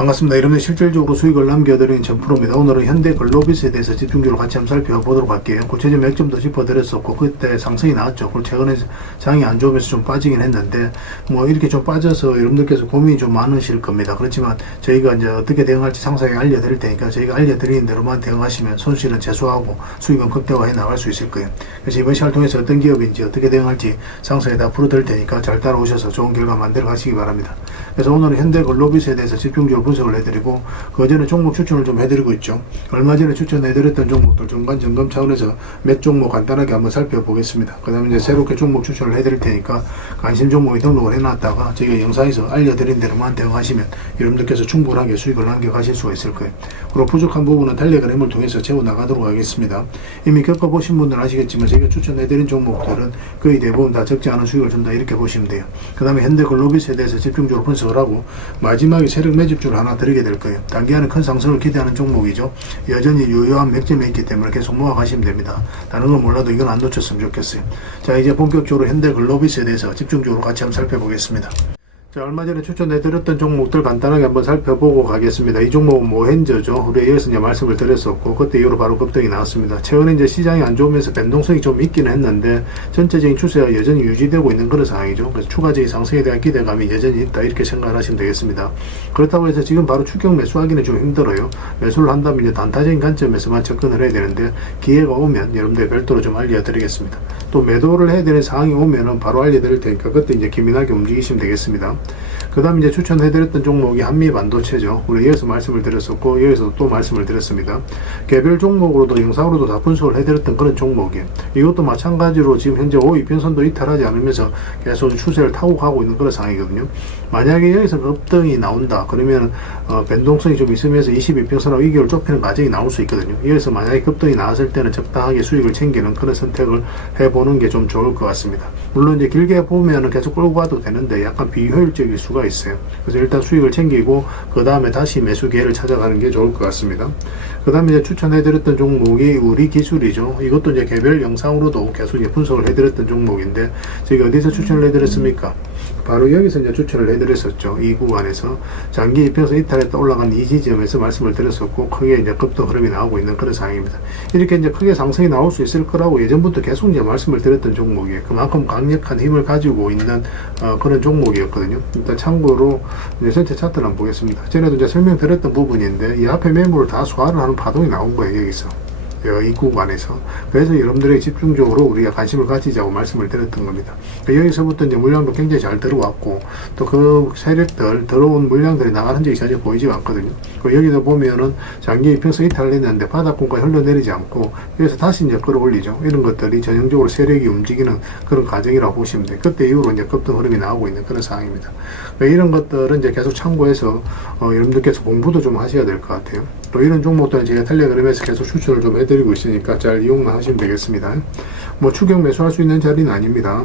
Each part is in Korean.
반갑습니다. 여러분들 실질적으로 수익을 남겨드리는 전프로입니다. 오늘은 현대글로비스에 대해서 집중적으로 같이 한번 살펴보도록 할게요. 구체적인 몇 점 더 짚어드렸었고 그때 상승이 나왔죠. 그리고 최근에 장이 안 좋으면서 좀 빠지긴 했는데 뭐 이렇게 좀 빠져서 여러분들께서 고민이 좀 많으실 겁니다. 그렇지만 저희가 이제 어떻게 대응할지 상세하게 알려드릴 테니까 저희가 알려드리는 대로만 대응하시면 손실은 최소화하고 수익은 극대화해 나갈 수 있을 거예요. 그래서 이번 시간을 통해서 어떤 기업인지 어떻게 대응할지 상세히 다 풀어드릴 테니까 잘 따라오셔서 좋은 결과 만들어 가시기 바랍니다. 그래서 오늘은 현대글로비스에 대해서 집중적으로 분석을 해드리고 그 전에 종목 추천을 좀 해드리고 있죠. 얼마 전에 추천해드렸던 종목들 중간 점검 차원에서 몇 종목 간단하게 한번 살펴보겠습니다. 그 다음에 이제 새롭게 종목 추천을 해드릴 테니까 관심 종목에 등록을 해놨다가 저희가 영상에서 알려드린 대로만 대응하시면 여러분들께서 충분하게 수익을 남겨가실 수가 있을 거예요. 그리고 부족한 부분은 텔레그램을 통해서 채워나가도록 하겠습니다. 이미 겪어보신 분들은 아시겠지만 저희가 추천해드린 종목들은 거의 대부분 다 적지 않은 수익을 준다 이렇게 보시면 돼요. 그 다음에 현대글로비스에 대해서 집중적으로 분석을 하고 마지막에 세력 매집주를 하나 드리게 될 거예요. 단기간에 큰 상승을 기대하는 종목이죠. 여전히 유효한 맥점에 있기 때문에 계속 모아가시면 됩니다. 다른 건 몰라도 이건 안 놓쳤으면 좋겠어요. 자, 이제 본격적으로 현대글로비스에 대해서 집중적으로 같이 한번 살펴보겠습니다. 자, 얼마 전에 추천해드렸던 종목들 간단하게 한번 살펴보고 가겠습니다. 이 종목은 모헨저죠. 우리 여기서 이제 말씀을 드렸었고, 그때 이후로 바로 급등이 나왔습니다. 최근에 이제 시장이 안 좋으면서 변동성이 좀 있기는 했는데, 전체적인 추세가 여전히 유지되고 있는 그런 상황이죠. 그래서 추가적인 상승에 대한 기대감이 여전히 있다. 이렇게 생각을 하시면 되겠습니다. 그렇다고 해서 지금 바로 추격 매수하기는 좀 힘들어요. 매수를 한다면 이제 단타적인 관점에서만 접근을 해야 되는데, 기회가 오면 여러분들 별도로 좀 알려드리겠습니다. 또 매도를 해야 되는 상황이 오면은 바로 알려드릴 테니까, 그때 이제 기민하게 움직이시면 되겠습니다. 그 다음 이제 추천해드렸던 종목이 한미반도체죠. 우리 여기서 말씀을 드렸었고 여기서 또 말씀을 드렸습니다. 개별 종목으로도 영상으로도 다 분석을 해드렸던 그런 종목이에요. 이것도 마찬가지로 지금 현재 5이평선도 이탈하지 않으면서 계속 추세를 타고 가고 있는 그런 상황이거든요. 만약에 여기서 급등이 나온다 그러면 변동성이 좀 있으면서 22평선하고 이격을 좁히는 과정이 나올 수 있거든요. 여기서 만약에 급등이 나왔을 때는 적당하게 수익을 챙기는 그런 선택을 해보는 게 좀 좋을 것 같습니다. 물론 이제 길게 보면은 계속 끌고 가도 되는데 약간 비효율적일 수가 있어요. 그래서 일단 수익을 챙기고 그 다음에 다시 매수 기회를 찾아가는 게 좋을 것 같습니다. 그 다음에 이제 추천해드렸던 종목이 우리기술이죠. 이것도 이제 개별 영상으로도 계속 이제 분석을 해드렸던 종목인데 저희가 어디서 추천을 해드렸습니까? 바로 여기서 이제 추천을 해드렸었죠. 이 구간에서 장기 이평선 이탈했다 올라간 이 지점에서 말씀을 드렸었고 크게 이제 급등 흐름이 나오고 있는 그런 상황입니다. 이렇게 이제 크게 상승이 나올 수 있을 거라고 예전부터 계속 이제 말씀을 드렸던 종목이에요. 그만큼 강력한 힘을 가지고 있는 그런 종목이었거든요. 일단 참고로 이제 전체 차트를 한번 보겠습니다. 전에도 이제 설명드렸던 부분인데 이 앞에 매물을 다 소화를 하는 파동이 나온 거예요. 여기서. 이 구간에서. 그래서 여러분들에게 집중적으로 우리가 관심을 가지자고 말씀을 드렸던 겁니다. 여기서부터 이제 물량도 굉장히 잘 들어왔고 또 그 세력들 들어온 물량들이 나가는 흔적이 전혀 보이지 않거든요. 여기도 보면은 장기 이평선 이탈을 했는데 바닥권까지 흘러내리지 않고 여기서 다시 이제 끌어올리죠. 이런 것들이 전형적으로 세력이 움직이는 그런 과정이라고 보시면 돼요. 그때 이후로 이제 급등 흐름이 나오고 있는 그런 상황입니다. 이런 것들은 이제 계속 참고해서 여러분들께서 공부도 좀 하셔야 될 것 같아요. 또 이런 종목들은 제가 텔레그램에서 계속 추천을 좀 해드리고 있으니까 잘 이용만 하시면 되겠습니다. 뭐 추격 매수할 수 있는 자리는 아닙니다.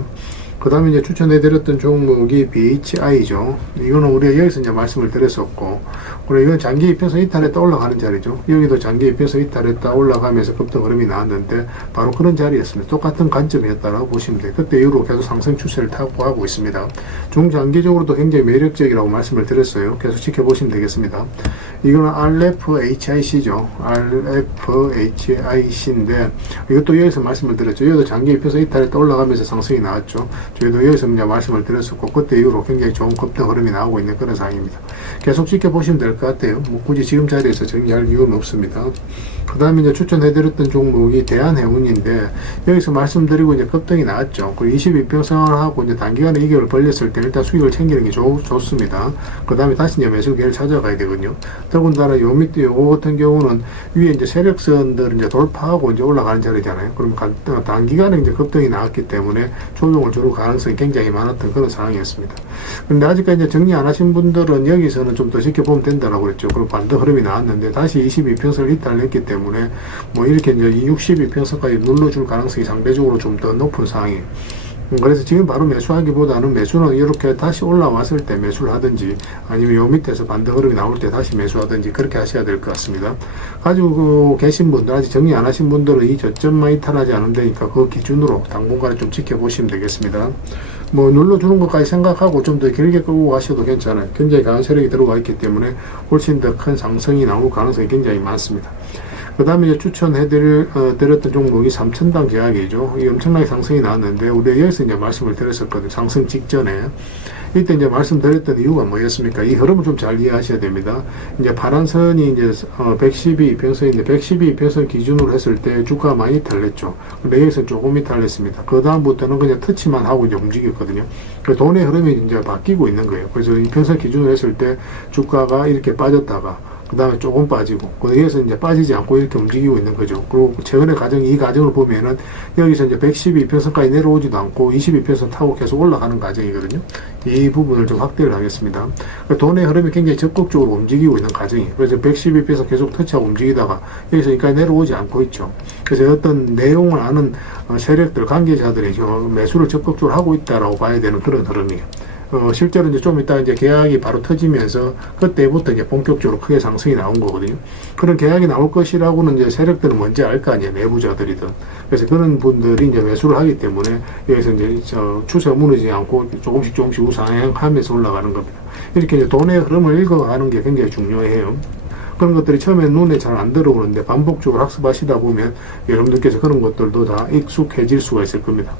그 다음에 이제 추천해드렸던 종목이 BHI죠. 이거는 우리가 여기서 이제 말씀을 드렸었고, 그리고 이건 장기 이평선 이탈했다 올라가는 자리죠. 여기도 장기 이평선 이탈했다 올라가면서 급등 흐름이 나왔는데, 바로 그런 자리였습니다. 똑같은 관점이었다라고 보시면 돼요. 그때 이후로 계속 상승 추세를 타고 가고 있습니다. 중장기적으로도 굉장히 매력적이라고 말씀을 드렸어요. 계속 지켜보시면 되겠습니다. 이거는 RFHIC죠. RFHIC인데, 이것도 여기서 말씀을 드렸죠. 여기도 장기 이평선 이탈했다 올라가면서 상승이 나왔죠. 저희도 여기서 이제 말씀을 드렸었고 그때 이후로 굉장히 좋은 급등 흐름이 나오고 있는 그런 상황입니다. 계속 지켜보시면 될 것 같아요. 뭐 굳이 지금 자리에서 정리할 이유는 없습니다. 그 다음에 이제 추천해드렸던 종목이 대한해운인데 여기서 말씀드리고 이제 급등이 나왔죠. 그리고 22평선하고 이제 단기간에 이격을 벌렸을 때 일단 수익을 챙기는 게 좋습니다. 그 다음에 다시 이제 매수 기회를 찾아가야 되거든요. 더군다나 요 밑에 요거 같은 경우는 위에 이제 세력선들을 이제 돌파하고 이제 올라가는 자리잖아요. 그러면 단기간에 이제 급등이 나왔기 때문에 조정을 줄 가능성이 굉장히 많았던 그런 상황이었습니다. 근데 아직까지 이제 정리 안 하신 분들은 여기서는 좀 더 지켜보면 된다라고 그랬죠. 그리고 반등 흐름이 나왔는데 다시 22평선을 이탈했기 때문에 뭐 이렇게 이제 62평선까지 눌러줄 가능성이 상대적으로 좀 더 높은 상황이에요. 그래서 지금 바로 매수하기보다는 매수는 이렇게 다시 올라왔을 때 매수를 하든지 아니면 요 밑에서 반등 흐름이 나올 때 다시 매수하든지 그렇게 하셔야 될 것 같습니다. 가지고 계신 분들, 아직 정리 안 하신 분들은 이 저점만 이탈하지 않으면 되니까 그 기준으로 당분간은 좀 지켜보시면 되겠습니다. 뭐 눌러주는 것까지 생각하고 좀 더 길게 끌고 가셔도 괜찮아요. 굉장히 강한 세력이 들어가 있기 때문에 훨씬 더 큰 상승이 나올 가능성이 굉장히 많습니다. 그 다음에 이제 드렸던 종목이 3,000당 계약이죠. 이 엄청나게 상승이 나왔는데, 우리가 여기서 이제 말씀을 드렸었거든요. 상승 직전에. 이때 이제 말씀드렸던 이유가 뭐였습니까? 이 흐름을 좀 잘 이해하셔야 됩니다. 이제 파란 선이 이제 112이평선인데 112이평선 기준으로 했을 때 주가가 많이 이탈했죠. 근데 여기서 조금 이탈했습니다. 그 다음부터는 그냥 터치만 하고 이제 움직였거든요. 그 돈의 흐름이 이제 바뀌고 있는 거예요. 그래서 이평선 기준으로 했을 때 주가가 이렇게 빠졌다가 그 다음에 조금 빠지고, 거기에서 이제 빠지지 않고 이렇게 움직이고 있는 거죠. 그리고 최근의 이 과정을 보면은, 여기서 이제 112평선까지 내려오지도 않고, 22평선 타고 계속 올라가는 과정이거든요. 이 부분을 좀 확대를 하겠습니다. 돈의 흐름이 굉장히 적극적으로 움직이고 있는 과정이에요. 그래서 112평선 계속 터치하고 움직이다가, 여기서 여기까지 내려오지 않고 있죠. 그래서 어떤 내용을 아는 세력들, 관계자들이 매수를 적극적으로 하고 있다라고 봐야 되는 그런 흐름이에요. 실제로 이제 좀 이따 이제 계약이 바로 터지면서 그때부터 이제 본격적으로 크게 상승이 나온 거거든요. 그런 계약이 나올 것이라고는 이제 세력들은 뭔지 알 거 아니에요. 내부자들이든. 그래서 그런 분들이 이제 매수를 하기 때문에 여기서 이제 추세가 무너지지 않고 조금씩 우상향하면서 올라가는 겁니다. 이렇게 이제 돈의 흐름을 읽어가는 게 굉장히 중요해요. 그런 것들이 처음에 눈에 잘 안 들어오는데 반복적으로 학습하시다 보면 여러분들께서 그런 것들도 다 익숙해질 수가 있을 겁니다.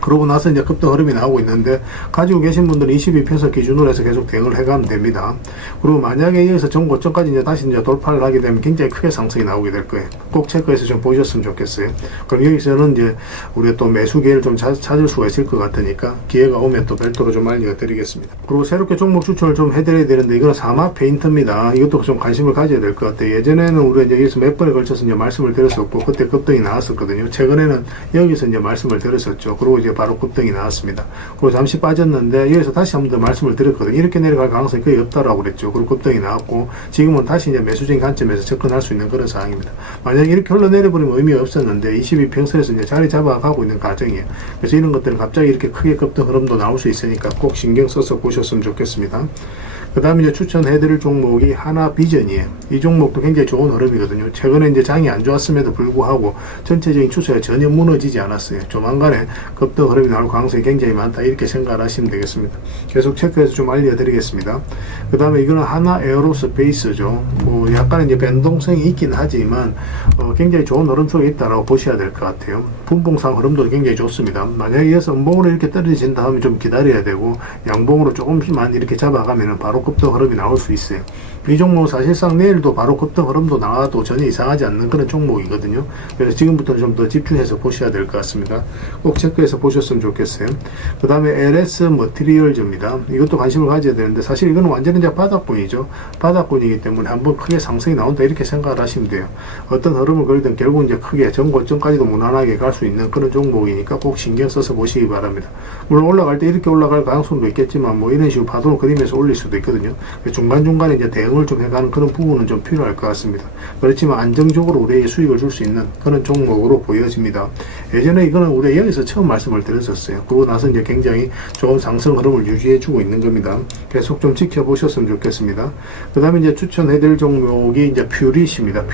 그러고 나서 이제 급등 흐름이 나오고 있는데, 가지고 계신 분들은 22평선 기준으로 해서 계속 대응을 해가면 됩니다. 그리고 만약에 여기서 전고점까지 이제 다시 이제 돌파를 하게 되면 굉장히 크게 상승이 나오게 될 거예요. 꼭 체크해서 좀 보셨으면 좋겠어요. 그럼 여기서는 이제 우리가 또 매수 기회를 좀 찾을 수가 있을 것 같으니까, 기회가 오면 또 별도로 좀 알려드리겠습니다. 그리고 새롭게 종목 추천을 좀 해드려야 되는데, 이건 사막 페인트입니다. 이것도 좀 관심을 가져야 될 것 같아요. 예전에는 우리가 이제 여기서 몇 번에 걸쳐서 이제 말씀을 드렸었고, 그때 급등이 나왔었거든요. 최근에는 여기서 이제 말씀을 드렸었죠. 그리고 이제 바로 급등이 나왔습니다. 그리고 잠시 빠졌는데 여기서 다시 한 번 더 말씀을 드렸거든요. 이렇게 내려갈 가능성이 거의 없다라고 그랬죠. 그리고 급등이 나왔고, 지금은 다시 이제 매수적인 관점에서 접근할 수 있는 그런 상황입니다. 만약에 이렇게 흘러내려버리면 의미가 없었는데 22평선에서 이제 자리 잡아가고 있는 과정이에요. 그래서 이런 것들은 갑자기 이렇게 크게 급등 흐름도 나올 수 있으니까 꼭 신경 써서 보셨으면 좋겠습니다. 그 다음에 이제 추천해드릴 종목이 하나비전이에요. 이 종목도 굉장히 좋은 흐름이거든요. 최근에 이제 장이 안 좋았음에도 불구하고 전체적인 추세가 전혀 무너지지 않았어요. 조만간에 급등 흐름이 나올 가능성이 굉장히 많다, 이렇게 생각을 하시면 되겠습니다. 계속 체크해서 좀 알려드리겠습니다. 그 다음에 이거는 하나 에어로스페이스죠. 뭐 약간 이제 변동성이 있긴 하지만 굉장히 좋은 흐름 속에 있다라고 보셔야 될 것 같아요. 분봉상 흐름도 굉장히 좋습니다. 만약에 이어서 음봉으로 이렇게 떨어진다 하면 좀 기다려야 되고, 양봉으로 조금씩만 이렇게 잡아가면 바로 급등 흐름이 나올 수 있어요. 이 종목은 사실상 내일도 바로 급등 흐름도 나와도 전혀 이상하지 않는 그런 종목이거든요. 그래서 지금부터는 좀 더 집중해서 보셔야 될 것 같습니다. 꼭 체크해서 보셨으면 좋겠어요. 그 다음에 LS 머티리얼즈입니다. 이것도 관심을 가져야 되는데, 사실 이거는 완전히 이제 바닥권이죠. 바닥권이기 때문에 한번 크게 상승이 나온다, 이렇게 생각을 하시면 돼요. 어떤 흐름을 걸든 결국 이제 크게 전고점까지도 무난하게 갈 수 있는 그런 종목이니까 꼭 신경 써서 보시기 바랍니다. 물론 올라갈 때 이렇게 올라갈 가능성도 있겠지만, 뭐 이런 식으로 파동을 그리면서 올릴 수도 있거든요. 중간중간에 이제 대응을 좀 해가는 그런 부분은 좀 필요할 것 같습니다. 그렇지만 안정적으로 우리에게 수익을 줄 수 있는 그런 종목으로 보여집니다. 예전에 이거는 우리가 여기서 처음 말씀을 드렸었어요. 그러고 나서 이제 굉장히 좋은 상승 흐름을 유지해주고 있는 겁니다. 계속 좀 지켜보셨으면 좋겠습니다. 그 다음에 이제 추천해드릴 종목이 이제 퓨릿입니다.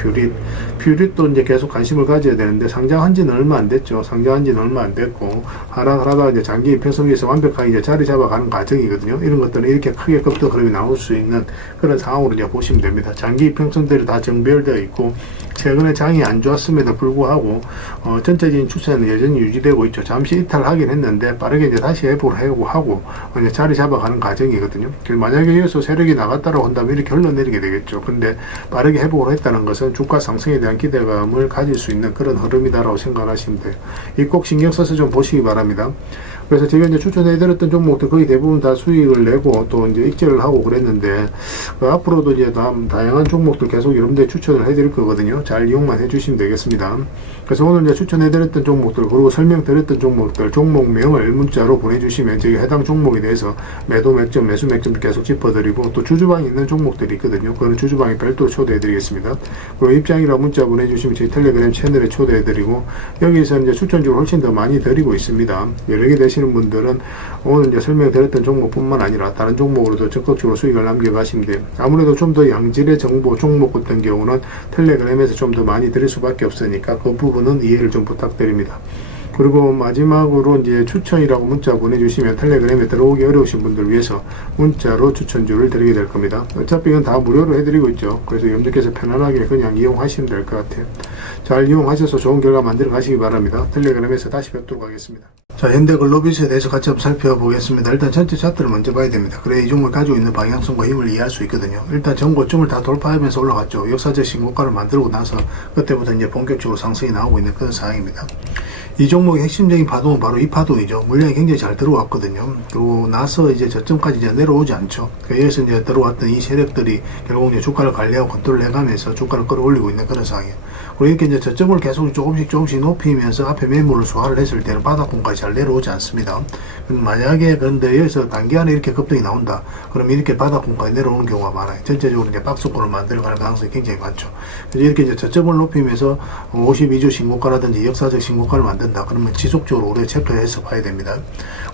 퓨릿도 이제 계속 관심을 가져야 되는데, 상장한 지는 얼마 안 됐죠. 상장한 지는 얼마 안 됐고, 하락을 하다가 이제 장기 편성기에서 완벽하게 이제 자리 잡아가는 과정이거든요. 이런 것들은 이렇게 크게 급등 흐름이 나올 수 있는 그런 상황으로 이제 보시면 됩니다. 장기 평선들이 다 정배열되어 있고, 최근에 장이 안 좋았음에도 불구하고 전체적인 추세는 여전히 유지되고 있죠. 잠시 이탈하긴 했는데 빠르게 이제 다시 회복을 하고 이제 자리 잡아가는 과정이거든요. 만약에 여기서 세력이 나갔다고 한다면 이렇게 흘러내리게 되겠죠. 근데 빠르게 회복을 했다는 것은 주가 상승에 대한 기대감을 가질 수 있는 그런 흐름이다라고 생각하시면 돼요. 이 꼭 신경 써서 좀 보시기 바랍니다. 그래서 제가 이제 추천해드렸던 종목들 거의 대부분 다 수익을 내고 또 이제 익절을 하고 그랬는데, 앞으로도 이제 다양한 종목들 계속 여러분들 추천을 해드릴 거거든요. 잘 이용만 해주시면 되겠습니다. 그래서 오늘 이제 추천해드렸던 종목들, 그리고 설명드렸던 종목들, 종목명을 문자로 보내주시면 저희 해당 종목에 대해서 매도 맥점, 매수 맥점 계속 짚어드리고, 또 주주방에 있는 종목들이 있거든요. 그런 주주방에 별도로 초대해드리겠습니다. 그리고 입장이라 문자 보내주시면 저희 텔레그램 채널에 초대해드리고, 여기서 이제 추천주를 훨씬 더 많이 드리고 있습니다. 여러 개 되시는 분들은 오늘 이제 설명드렸던 종목뿐만 아니라 다른 종목으로도 적극적으로 수익을 남겨가시면 돼요. 아무래도 좀 더 양질의 정보 종목 같은 경우는 텔레그램에서 좀 더 많이 드릴 수밖에 없으니까 그 부분은 이해를 좀 부탁드립니다. 그리고 마지막으로 이제 추천이라고 문자 보내주시면 텔레그램에 들어오기 어려우신 분들 위해서 문자로 추천주를 드리게 될 겁니다. 어차피 이건 다 무료로 해드리고 있죠. 그래서 여러분들께서 편안하게 그냥 이용하시면 될 것 같아요. 잘 이용하셔서 좋은 결과 만들어 가시기 바랍니다. 텔레그램에서 다시 뵙도록 하겠습니다. 자, 현대글로비스에 대해서 같이 한번 살펴보겠습니다. 일단 전체 차트를 먼저 봐야 됩니다. 그래야 이 종목이 가지고 있는 방향성과 힘을 이해할 수 있거든요. 일단 전 고점을 다 돌파하면서 올라갔죠. 역사적 신고가를 만들고 나서 그때부터 이제 본격적으로 상승이 나오고 있는 그런 상황입니다. 이 종목의 핵심적인 파동은 바로 이 파동이죠. 물량이 굉장히 잘 들어왔거든요. 그리고 나서 이제 저점까지 이제 내려오지 않죠. 여기서 이제 들어왔던 이 세력들이 결국 이제 주가를 관리하고 컨트롤 해가면서 주가를 끌어올리고 있는 그런 상황이에요. 그리고 이렇게 이제 저점을 계속 조금씩 높이면서 앞에 매물을 소화를 했을 때는 바닥권까지 잘 내려오지 않습니다. 만약에 그런데 여기서 단기 안에 이렇게 급등이 나온다. 그럼 이렇게 바닥권까지 내려오는 경우가 많아요. 전체적으로 이제 박스권을 만들어갈 가능성이 굉장히 많죠. 그래서 이렇게 이제 저점을 높이면서 52주 신고가라든지 역사적 신고가를 만든다. 그러면 지속적으로 오래 체크해서 봐야 됩니다.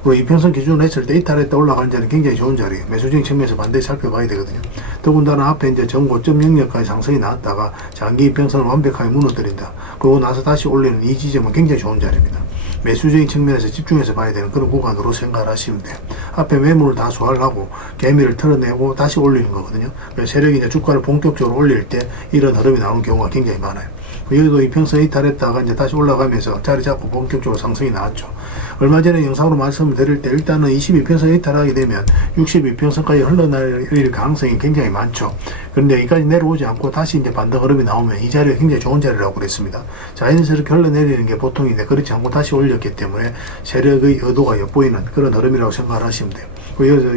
그리고 이평선 기준으로 했을 때 이탈했다 올라가는 자리는 굉장히 좋은 자리예요. 매수적인 측면에서 반드시 살펴봐야 되거든요. 더군다나 앞에 이제 전고점 영역까지 상승이 나왔다가 장기 이평선을 완벽하게 무너뜨린다. 그러고 나서 다시 올리는 이 지점은 굉장히 좋은 자리입니다. 매수적인 측면에서 집중해서 봐야 되는 그런 구간으로 생각을 하시면 돼요. 앞에 매물을 다 소화를 하고 개미를 털어내고 다시 올리는 거거든요. 그래서 세력이 이제 주가를 본격적으로 올릴 때 이런 흐름이 나오는 경우가 굉장히 많아요. 여기도 이평선 이탈했다가 이제 다시 올라가면서 자리 잡고 본격적으로 상승이 나왔죠. 얼마 전에 영상으로 말씀을 드릴 때 일단은 22평선 이탈하게 되면 62평선까지 흘러내릴 가능성이 굉장히 많죠. 그런데 여기까지 내려오지 않고 다시 이제 반등 흐름이 나오면 이 자리가 굉장히 좋은 자리라고 그랬습니다. 자연스럽게 흘러내리는 게 보통인데 그렇지 않고 다시 올렸기 때문에 세력의 의도가 엿보이는 그런 흐름이라고 생각을 하시면 돼요.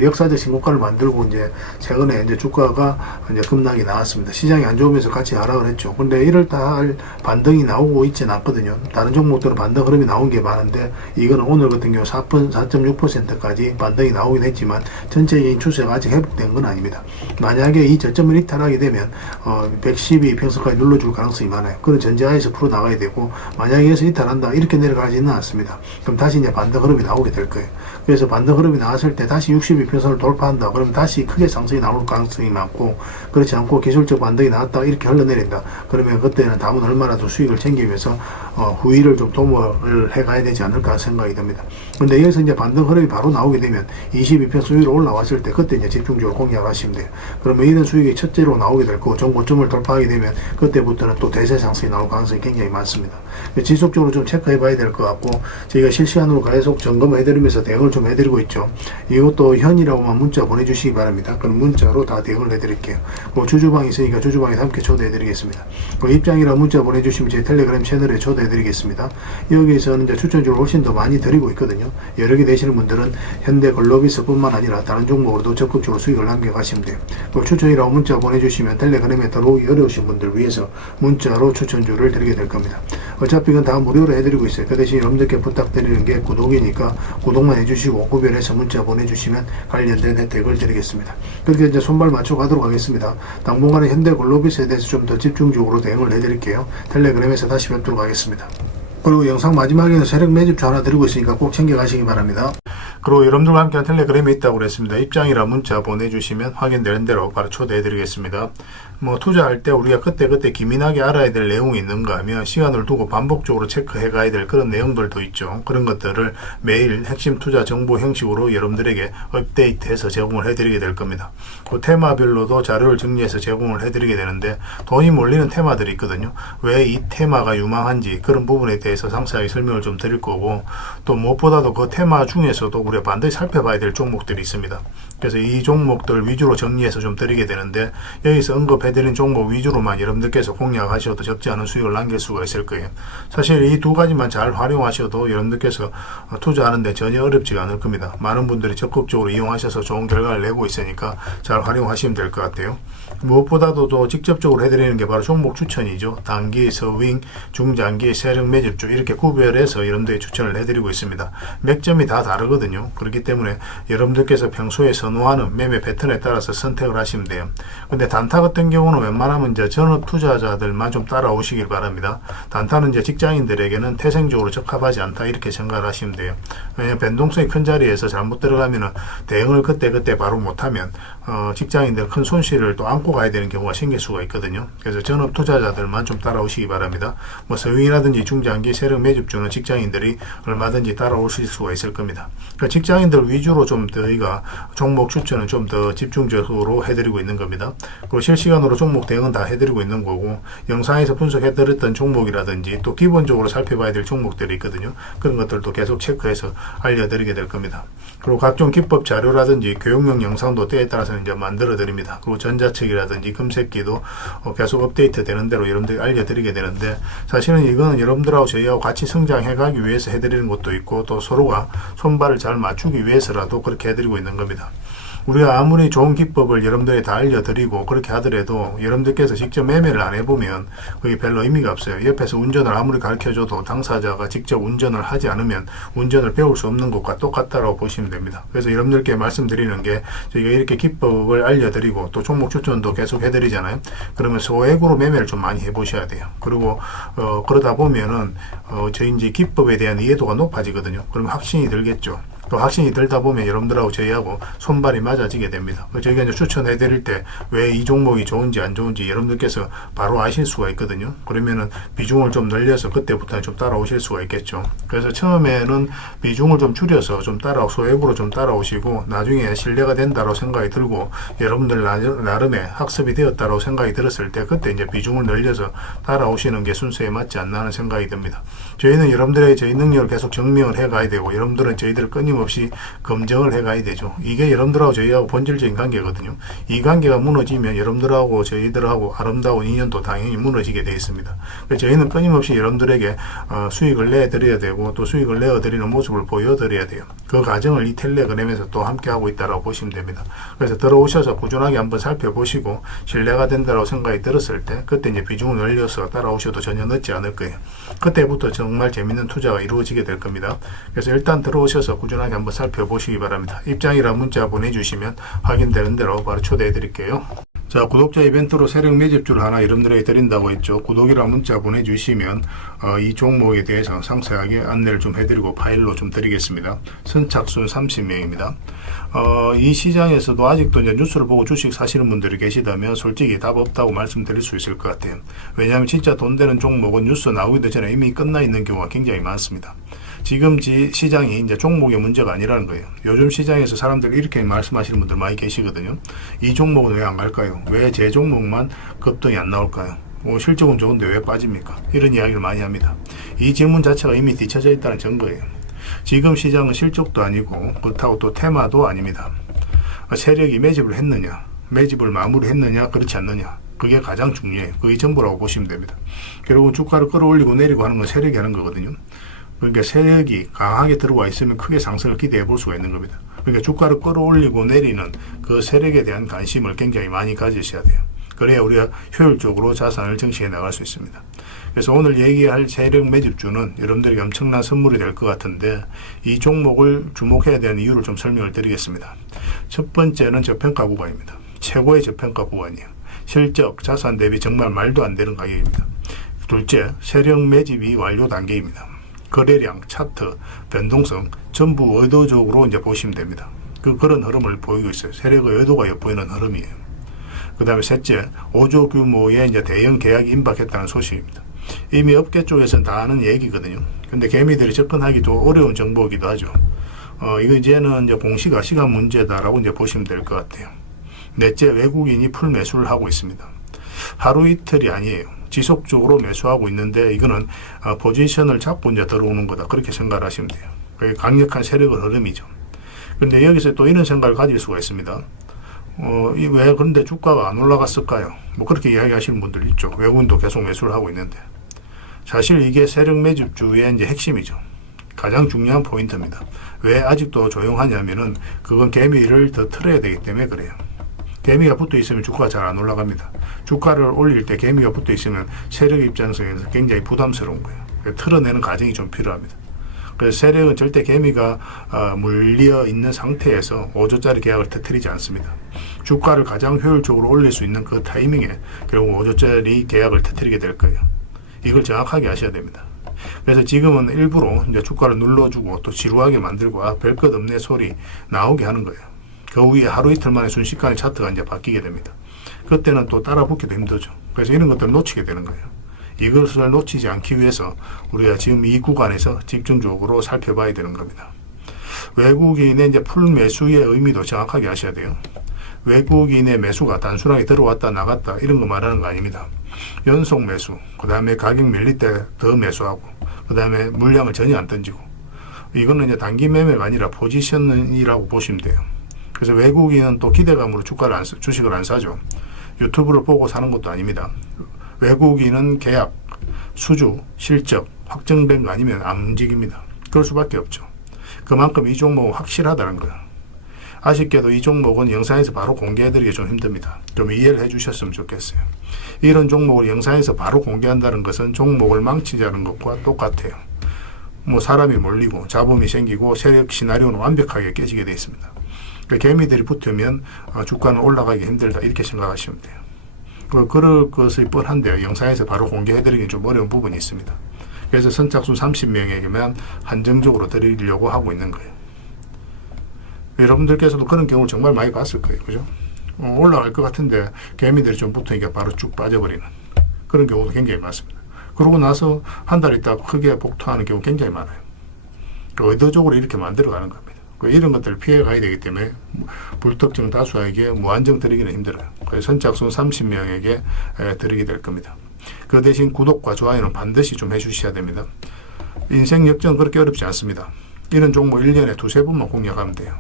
역사적 신고가를 만들고 이제 최근에 이제 주가가 이제 급락이 나왔습니다. 시장이 안 좋으면서 같이 하락을 했죠. 근데 이럴 때 반등이 나오고 있지는 않거든요. 다른 종목들은 반등 흐름이 나온 게 많은데 이거는 오늘 같은 경우 4.6%까지 반등이 나오긴 했지만 전체적인 추세가 아직 회복된 건 아닙니다. 만약에 이 저점을 이탈하게 되면 112평선까지 눌러줄 가능성이 많아요. 그런 전제하에서 풀어나가야 되고 만약에 여기서 이탈한다 이렇게 내려가지는 않습니다. 그럼 다시 이제 반등 흐름이 나오게 될 거예요. 그래서 반등 흐름이 나왔을 때 다시 62평선을 돌파한다. 그러면 다시 크게 상승이 나올 가능성이 많고 그렇지 않고 기술적 반등이 나왔다 이렇게 흘러내린다. 그러면 그때는 다음은 얼마나 더 수익을 챙기면서 후위를 좀 도모를 해가야 되지 않을까 생각이 듭니다. 그런데 여기서 이제 반등 흐름이 바로 나오게 되면 22평선 위로 올라왔을 때 그때 이제 집중적으로 공략하시면 돼요. 그러면 이런 수익이 첫째로 나오게 될 거고 전고점을 돌파하게 되면 그때부터는 또 대세 상승이 나올 가능성이 굉장히 많습니다. 지속적으로 좀 체크해 봐야 될 것 같고 저희가 실시간으로 계속 점검해 드리면서 대응을 좀 해드리고 있죠. 이것도 현이라고만 문자 보내주시기 바랍니다. 그럼 문자로 다 대응을 해드릴게요. 주주방이 있으니까 주주방에 함께 초대해 드리겠습니다. 입장이라 문자 보내주시면 제 텔레그램 채널에 초대해 드리겠습니다. 여기서는 이제 추천주를 훨씬 더 많이 드리고 있거든요. 여러 개 되시는 분들은 현대글로비스 뿐만 아니라 다른 종목으로도 적극적으로 수익을 남겨가시면 돼요. 추천이라고 문자 보내주시면 텔레그램에 들어오기 어려우신 분들 위해서 문자로 추천주를 드리게 될 겁니다. 어차피 이건 다 무료로 해드리고 있어요. 그 대신 여러분들께 부탁드리는 게 구독이니까 구독만 해주시고 구별해서 문자 보내주시면 관련된 혜택을 드리겠습니다. 그렇게 이제 손발 맞춰 가도록 하겠습니다. 당분간은 현대글로비스에 대해서 좀 더 집중적으로 대응을 해드릴게요. 텔레그램에서 다시 뵙도록 하겠습니다. 그리고 영상 마지막에는 세력 매집주 하나 드리고 있으니까 꼭 챙겨가시기 바랍니다. 그리고 여러분들과 함께한 텔레그램이 있다고 그랬습니다. 입장이라 문자 보내주시면 확인되는 대로 바로 초대해드리겠습니다. 투자할 때 우리가 그때 기민하게 알아야 될 내용이 있는가 하면 시간을 두고 반복적으로 체크해 가야 될 그런 내용들도 있죠. 그런 것들을 매일 핵심 투자 정보 형식으로 여러분들에게 업데이트해서 제공을 해드리게 될 겁니다. 그 테마별로도 자료를 정리해서 제공을 해드리게 되는데 돈이 몰리는 테마들이 있거든요. 왜 이 테마가 유망한지 그런 부분에 대해서 상세하게 설명을 좀 드릴 거고 또 무엇보다도 그 테마 중에서도 우리가 반드시 살펴봐야 될 종목들이 있습니다. 그래서 이 종목들 위주로 정리해서 좀 드리게 되는데 여기서 언급해드린 종목 위주로만 여러분들께서 공략하셔도 적지 않은 수익을 남길 수가 있을 거예요. 사실 이 두 가지만 잘 활용하셔도 여러분들께서 투자하는데 전혀 어렵지가 않을 겁니다. 많은 분들이 적극적으로 이용하셔서 좋은 결과를 내고 있으니까 잘 활용하시면 될 것 같아요. 무엇보다도 또 직접적으로 해드리는 게 바로 종목 추천이죠. 단기, 서윙, 중장기, 세력 매집주 이렇게 구별해서 여러분들이 추천을 해드리고 있습니다. 맥점이 다 다르거든요. 그렇기 때문에 여러분들께서 평소에 선호하는 매매 패턴에 따라서 선택을 하시면 돼요. 근데 단타 같은 경우는 웬만하면 이제 전업 투자자들만 좀 따라오시길 바랍니다. 단타는 이제 직장인들에게는 태생적으로 적합하지 않다 이렇게 생각을 하시면 돼요. 왜냐하면 변동성이 큰 자리에서 잘못 들어가면은 대응을 그때 바로 못하면 직장인들 큰 손실을 또 안고 가야 되는 경우가 생길 수가 있거든요. 그래서 전업 투자자들만 좀 따라오시기 바랍니다. 서윙이라든지 중장기 특히 세력 매집주는 직장인들이 얼마든지 따라오실 수가 있을 겁니다. 그러니까 직장인들 위주로 좀 저희가 종목 추천은 좀 더 집중적으로 해드리고 있는 겁니다. 그리고 실시간으로 종목 대응은 다 해드리고 있는 거고, 영상에서 분석해드렸던 종목이라든지 또 기본적으로 살펴봐야 될 종목들이 있거든요. 그런 것들도 계속 체크해서 알려드리게 될 겁니다. 그리고 각종 기법 자료라든지 교육용 영상도 때에 따라서 이제 만들어 드립니다. 그리고 전자책이라든지 금색기도 계속 업데이트 되는 대로 여러분들이 알려드리게 되는데, 사실은 이거는 여러분들하고 저희하고 같이 성장해 가기 위해서 해드리는 것도 있고, 또 서로가 손발을 잘 맞추기 위해서라도 그렇게 해드리고 있는 겁니다. 우리가 아무리 좋은 기법을 여러분들에 다 알려드리고 그렇게 하더라도 여러분들께서 직접 매매를 안 해보면 그게 별로 의미가 없어요. 옆에서 운전을 아무리 가르쳐줘도 당사자가 직접 운전을 하지 않으면 운전을 배울 수 없는 것과 똑같다고 보시면 됩니다. 그래서 여러분들께 말씀드리는 게, 저희가 이렇게 기법을 알려드리고 또 종목 추천도 계속 해드리잖아요. 그러면 소액으로 매매를 좀 많이 해보셔야 돼요. 그리고 그러다 보면은 저희 이제 기법에 대한 이해도가 높아지거든요. 그러면 확신이 들겠죠. 또 확신이 들다 보면 여러분들하고 저희하고 손발이 맞아지게 됩니다. 저희가 이제 추천해 드릴 때 왜 이 종목이 좋은지 안 좋은지 여러분들께서 바로 아실 수가 있거든요. 그러면은 비중을 좀 늘려서 그때부터 좀 따라오실 수가 있겠죠. 그래서 처음에는 비중을 좀 줄여서 좀 소액으로 좀 따라오시고, 나중에 신뢰가 된다고 생각이 들고 여러분들 나름의 학습이 되었다고 생각이 들었을 때 그때 이제 비중을 늘려서 따라오시는 게 순서에 맞지 않나 하는 생각이 듭니다. 저희는 여러분들의 저희 능력을 계속 증명을 해 가야 되고, 여러분들은 저희들을 끊임없이 검증을 해 가야 되죠. 이게 여러분들하고 저희하고 본질적인 관계거든요. 이 관계가 무너지면 여러분들하고 저희들하고 아름다운 인연도 당연히 무너지게 되어 있습니다. 그래서 저희는 끊임없이 여러분들에게 수익을 내드려야 되고, 또 수익을 내어드리는 모습을 보여드려야 돼요. 그 과정을 이 텔레그램에서 또 함께 하고 있다고 보시면 됩니다. 그래서 들어오셔서 꾸준하게 한번 살펴보시고 신뢰가 된다고 생각이 들었을 때 그때 이제 비중을 늘려서 따라오셔도 전혀 늦지 않을 거예요. 그때부터 정말 재밌는 투자가 이루어지게 될 겁니다. 그래서 일단 들어오셔서 꾸준하게 한번 살펴보시기 바랍니다. 입장이라 문자 보내주시면 확인되는 대로 바로 초대해 드릴게요. 자, 구독자 이벤트로 세력 매집주를 하나 여러분들에게 드린다고 했죠. 구독이랑 문자 보내주시면 이 종목에 대해서 상세하게 안내를 좀 해드리고 파일로 좀 드리겠습니다. 선착순 30명입니다. 이 시장에서도 아직도 이제 뉴스를 보고 주식 사시는 분들이 계시다면 솔직히 답 없다고 말씀드릴 수 있을 것 같아요. 왜냐하면 진짜 돈 되는 종목은 뉴스 나오기도 전에 이미 끝나 있는 경우가 굉장히 많습니다. 지금 시장이 이제 종목의 문제가 아니라는 거예요. 요즘 시장에서 사람들이 이렇게 말씀하시는 분들 많이 계시거든요. 이 종목은 왜 안 갈까요? 왜 제 종목만 급등이 안 나올까요? 실적은 좋은데 왜 빠집니까? 이런 이야기를 많이 합니다. 이 질문 자체가 이미 뒤쳐져 있다는 증거예요. 지금 시장은 실적도 아니고 그렇다고 또 테마도 아닙니다. 세력이 매집을 했느냐, 매집을 마무리했느냐, 그렇지 않느냐, 그게 가장 중요해요. 그게 전부라고 보시면 됩니다. 결국은 주가를 끌어올리고 내리고 하는 건 세력이 하는 거거든요. 그러니까 세력이 강하게 들어와 있으면 크게 상승을 기대해 볼 수가 있는 겁니다. 그러니까 주가를 끌어올리고 내리는 그 세력에 대한 관심을 굉장히 많이 가지셔야 돼요. 그래야 우리가 효율적으로 자산을 정치해 나갈 수 있습니다. 그래서 오늘 얘기할 세력 매집주는 여러분들에게 엄청난 선물이 될 것 같은데, 이 종목을 주목해야 되는 이유를 좀 설명을 드리겠습니다. 첫 번째는 저평가 구간입니다. 최고의 저평가 구간이에요. 실적, 자산 대비 정말 말도 안 되는 가격입니다. 둘째, 세력 매집이 완료 단계입니다. 거래량, 차트, 변동성 전부 의도적으로 이제 보시면 됩니다. 그런 흐름을 보이고 있어요. 세력의 의도가 엿보이는 흐름이에요. 그 다음에 셋째, 5조 규모의 이제 대형 계약이 임박했다는 소식입니다. 이미 업계 쪽에서는 다 아는 얘기거든요. 근데 개미들이 접근하기도 어려운 정보이기도 하죠. 이거 이제는 이제 공시가 시간 문제다라고 이제 보시면 될 것 같아요. 넷째, 외국인이 풀 매수를 하고 있습니다. 하루 이틀이 아니에요. 지속적으로 매수하고 있는데 이거는 포지션을 잡고 이제 들어오는 거다, 그렇게 생각을 하시면 돼요. 그게 강력한 세력의 흐름이죠. 그런데 여기서 또 이런 생각을 가질 수가 있습니다. 왜 그런데 주가가 안 올라갔을까요? 뭐 그렇게 이야기하시는 분들 있죠. 외국인도 계속 매수를 하고 있는데, 사실 이게 세력 매집주의 이제 핵심이죠. 가장 중요한 포인트입니다. 왜 아직도 조용하냐면은 그건 개미를 더 틀어야 되기 때문에 그래요. 개미가 붙어 있으면 주가가 잘 안 올라갑니다. 주가를 올릴 때 개미가 붙어 있으면 세력 입장에서 굉장히 부담스러운 거예요. 틀어내는 과정이 좀 필요합니다. 그래서 세력은 절대 개미가 물려 있는 상태에서 5조짜리 계약을 터뜨리지 않습니다. 주가를 가장 효율적으로 올릴 수 있는 그 타이밍에 결국 5조짜리 계약을 터뜨리게 될 거예요. 이걸 정확하게 아셔야 됩니다. 그래서 지금은 일부러 이제 주가를 눌러주고 또 지루하게 만들고 별 것 없네 소리 나오게 하는 거예요. 그 후에 하루 이틀 만에 순식간에 차트가 이제 바뀌게 됩니다. 그때는 또 따라 붙기도 힘들죠. 그래서 이런 것들을 놓치게 되는 거예요. 이것을 놓치지 않기 위해서 우리가 지금 이 구간에서 집중적으로 살펴봐야 되는 겁니다. 외국인의 이제 풀 매수의 의미도 정확하게 아셔야 돼요. 외국인의 매수가 단순하게 들어왔다 나갔다 이런 거 말하는 거 아닙니다. 연속 매수, 그 다음에 가격 밀릴 때 더 매수하고, 그 다음에 물량을 전혀 안 던지고, 이거는 이제 단기 매매가 아니라 포지션이라고 보시면 돼요. 그래서 외국인은 또 기대감으로 주식을 안 사죠. 유튜브를 보고 사는 것도 아닙니다. 외국인은 계약, 수주, 실적 확정된 거 아니면 안 움직입니다. 그럴 수밖에 없죠. 그만큼 이 종목은 확실하다는 거예요. 아쉽게도 이 종목은 영상에서 바로 공개해드리기 좀 힘듭니다. 좀 이해를 해주셨으면 좋겠어요. 이런 종목을 영상에서 바로 공개한다는 것은 종목을 망치자는 것과 똑같아요. 뭐 사람이 몰리고 잡음이 생기고 세력 시나리오는 완벽하게 깨지게 되어 있습니다. 그러니까 개미들이 붙으면 주가는 올라가기 힘들다 이렇게 생각하시면 돼요. 그럴 것이 뻔한데요. 영상에서 바로 공개해드리기 좀 어려운 부분이 있습니다. 그래서 선착순 30명에게만 한정적으로 드리려고 하고 있는 거예요. 여러분들께서도 그런 경우를 정말 많이 봤을 거예요. 그죠? 올라갈 것 같은데 개미들이 좀 붙으니까 바로 쭉 빠져버리는 그런 경우도 굉장히 많습니다. 그러고 나서 한 달 있다가 크게 복토하는 경우 굉장히 많아요. 의도적으로 이렇게 만들어가는 겁니다. 이런 것들을 피해 가야 되기 때문에 불특정 다수에게 무한정 드리기는 힘들어요. 그래서 선착순 30명에게 드리게 될 겁니다. 그 대신 구독과 좋아요는 반드시 좀 해주셔야 됩니다. 인생 역전 그렇게 어렵지 않습니다. 이런 종목 1년에 두세 번만 공략하면 돼요.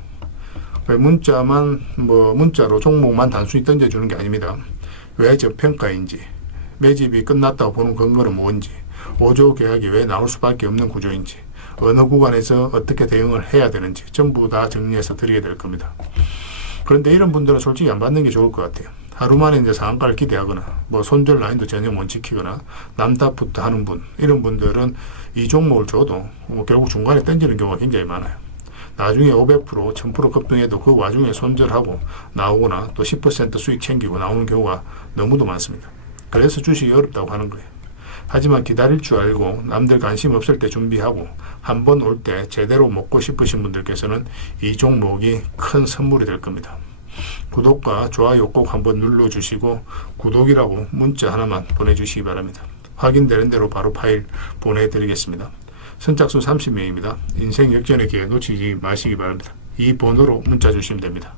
문자로 종목만 단순히 던져주는 게 아닙니다. 왜 저평가인지, 매집이 끝났다고 보는 근거는 뭔지, 5조 계약이 왜 나올 수밖에 없는 구조인지, 어느 구간에서 어떻게 대응을 해야 되는지 전부 다 정리해서 드리게 될 겁니다. 그런데 이런 분들은 솔직히 안 받는 게 좋을 것 같아요. 하루 만에 이제 상한가를 기대하거나 손절 라인도 전혀 못 지키거나 남답부터 하는 분, 이런 분들은 이 종목을 줘도 결국 중간에 던지는 경우가 굉장히 많아요. 나중에 500%, 1000% 급등해도 그 와중에 손절하고 나오거나 또 10% 수익 챙기고 나오는 경우가 너무도 많습니다. 그래서 주식이 어렵다고 하는 거예요. 하지만 기다릴 줄 알고 남들 관심 없을 때 준비하고 한 번 올 때 제대로 먹고 싶으신 분들께서는 이 종목이 큰 선물이 될 겁니다. 구독과 좋아요 꼭 한번 눌러주시고 구독이라고 문자 하나만 보내주시기 바랍니다. 확인되는 대로 바로 파일 보내드리겠습니다. 선착순 30명입니다. 인생 역전의 기회 놓치지 마시기 바랍니다. 이 번호로 문자 주시면 됩니다.